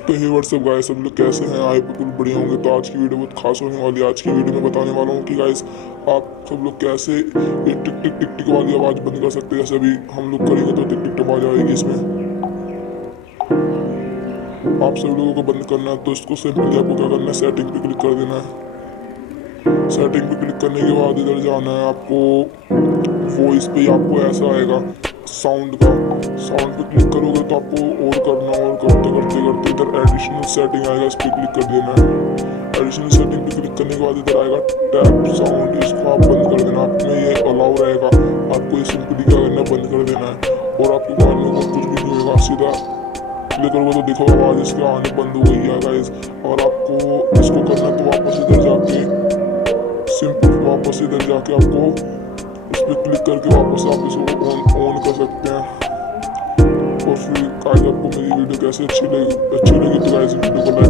तो हे WhatsApp guys, सब लोग कैसे हैं? आई बिल्कुल बढ़िया होंगे। तो आज की वीडियो बहुत खास होने वाली है। आज की वीडियो में बताने वाला हूँ कि गाइस आप सब लोग कैसे ये टिक टिक टिक टिक वाली आवाज़ बंद कर सकते हैं। जैसे अभी हम लोग करेंगे तो टिक टिक आवाज़ आएगी इसमें। आप सब लोगों को बंद करना है तो इसको सिंपली आपको क्या करना है, सेटिंग पे क्लिक कर देना है। सेटिंग पे क्लिक करने के बाद इधर जाना है आपको, वॉइस पे आपको ऐसा आएगा साउंड का। साउंड पे क्लिक करोगे तो आपको और करना, और करते करते करते इधर एडिशनल सेटिंग आएगा, इस पर क्लिक कर देना है। एडिशनल सेटिंग पे क्लिक करने के बाद इधर आएगा टैप साउंड, इसको आप बंद कर देना। आप में ये अलाउ रहेगा, आपको ये सिंपली क्या करना है, बंद कर देना है। और आपको मान लो कुछ भी नहीं होगा, सीधा क्लिक करोगे तो देखो आवाज़ इसके आने बंद हो गई है गाइस। और आपको इसको करना है तो वापस इधर जाके सिंपल वापस इधर जाके आपको उस पर क्लिक करके वापस आप इसको ऑन कर सकते हैं। और फिर गाइस आपको मेरी वीडियो कैसे अच्छी लगी तो गाइस वीडियो को लाइक